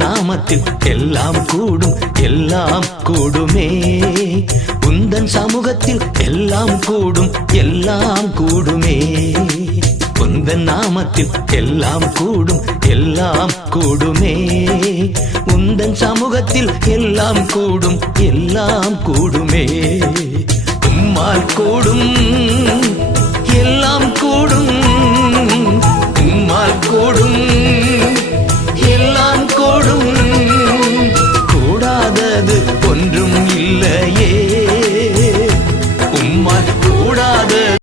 நாமத்தில் எல்லாம் கூடும், எல்லாம் கூடுமே. உந்தன் சமூகத்தில் எல்லாம் கூடும், எல்லாம் கூடுமே. உந்தன் நாமத்தில் எல்லாம் கூடும், எல்லாம் கூடுமே. உந்தன் சமூகத்தில் எல்லாம் கூடும், எல்லாம் கூடுமே. உம்மால் கூடும்